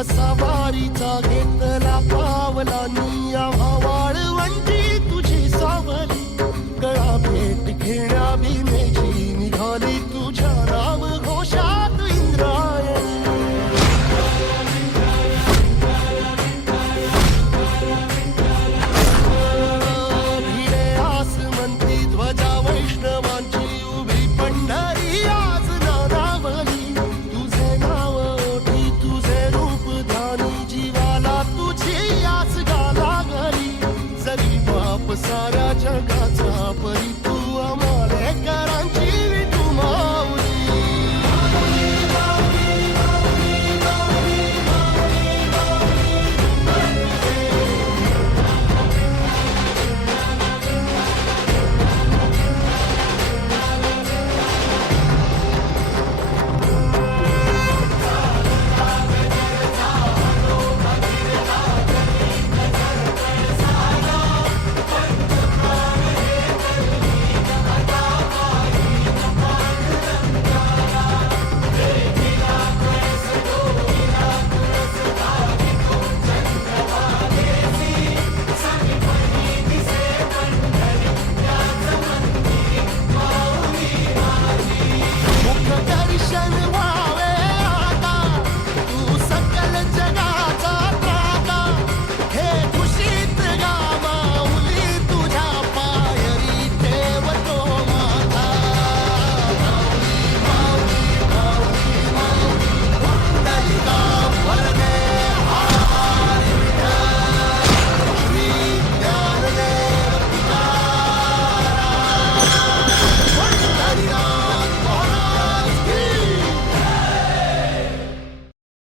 was somebody talking.